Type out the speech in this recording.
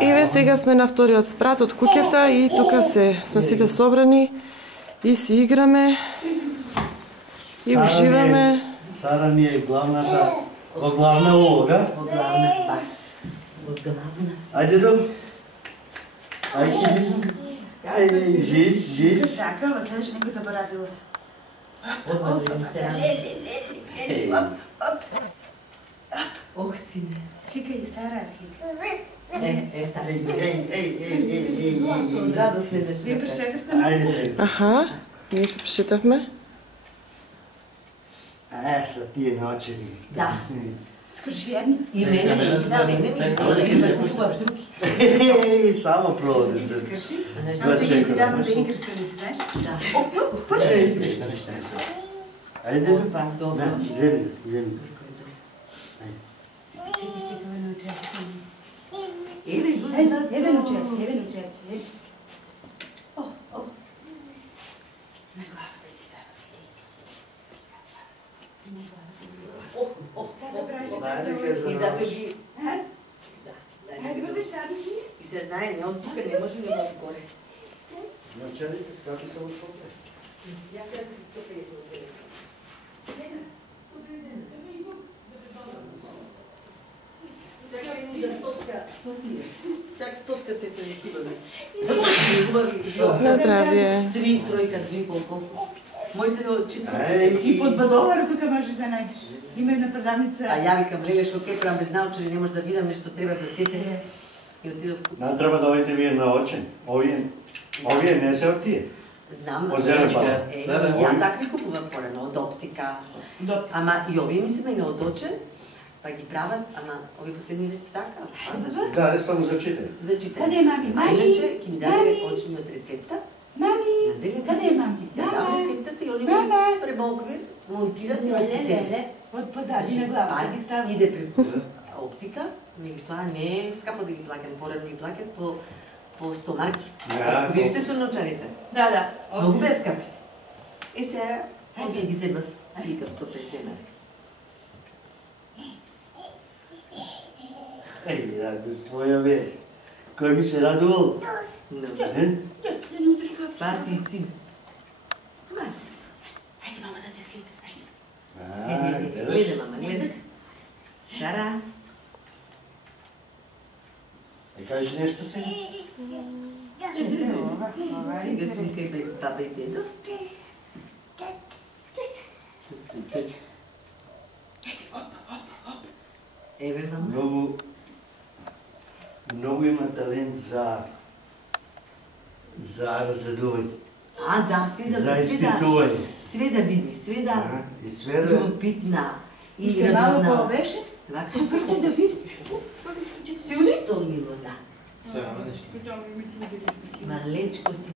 Еве сега сме на вториот спрат од куќата и тука сме сите собрани и си играме и уживаме. Сара ни е главната, главна улога. Главна баш. Главна си. Ајде до. Ајде, жиз. Сакала, гледаш, некој заборавила. Одма да им се рада. Ох, сине. Слика и Сара, слика. Така. Еј. Од радост слезеш. Вие прешетавте на Ајде сега. Аха, ние се пишетавме. Са тие научени. Да. скрши едни. И мене ми се купуваш други. Само проводите. Ги скрши. Два Аз сега ти чека. давам да игра с них, знаеш? Да. Нешта. Ајде. Опа, добро. Земи. Чекай, ме научи. Еве Научи. И зато ги... Хайде го бешари си. И се знае, не од тука не може да го горе. Началите скапи се од шопе. Јас се 150 од тебе. Чакай за стотка. Чак стотка се сте хубави. На здравје. 3, тројка, 2, колку. Моите четврти И под $2 тука можеш да најдеш. Има една продавница. А ја викам, леле, шо ке правам без научени, не може да видам нешто треба за тете. И отидов купи. Не треба да одите вие научени. Овие не се од тие. Знам, Од зелен пазар. ја такви купувам порано, од оптика. Ама и овие ми се мене од очен, па ги прават, ама овие последни се така, пазар. Да, само за читање. За читање. Каде е мами? А иначе, ќе ми даде очни од рецепта. Мами, На зелен каде е мами? Ја дам рецептата и они ми пребоквир, монтират и си сервис. Од позади на главата ги става. Иде преку оптика, меѓутоа не е скапо да ги плакат, порано ги плакат по 100 марки. Видите со ночарите. Да. Многу бескапи. И се, овие ги земат, викам 150 марки. Радост моја бе. Кој ми се радувал? Па си син. Ајде, мама, да те слика. Гледа, мама, гледа. Сара. Кажеш нешто сега? Сега си ми се баба и дедо. Еве, мама. Многу има талент за разгледување. Да, За испитување. све да види, све да И све да... любопитна и Уште малку радозна. беше? Се Врте да види. Сигурно? То мило, да. Ама нешто. Малечко си.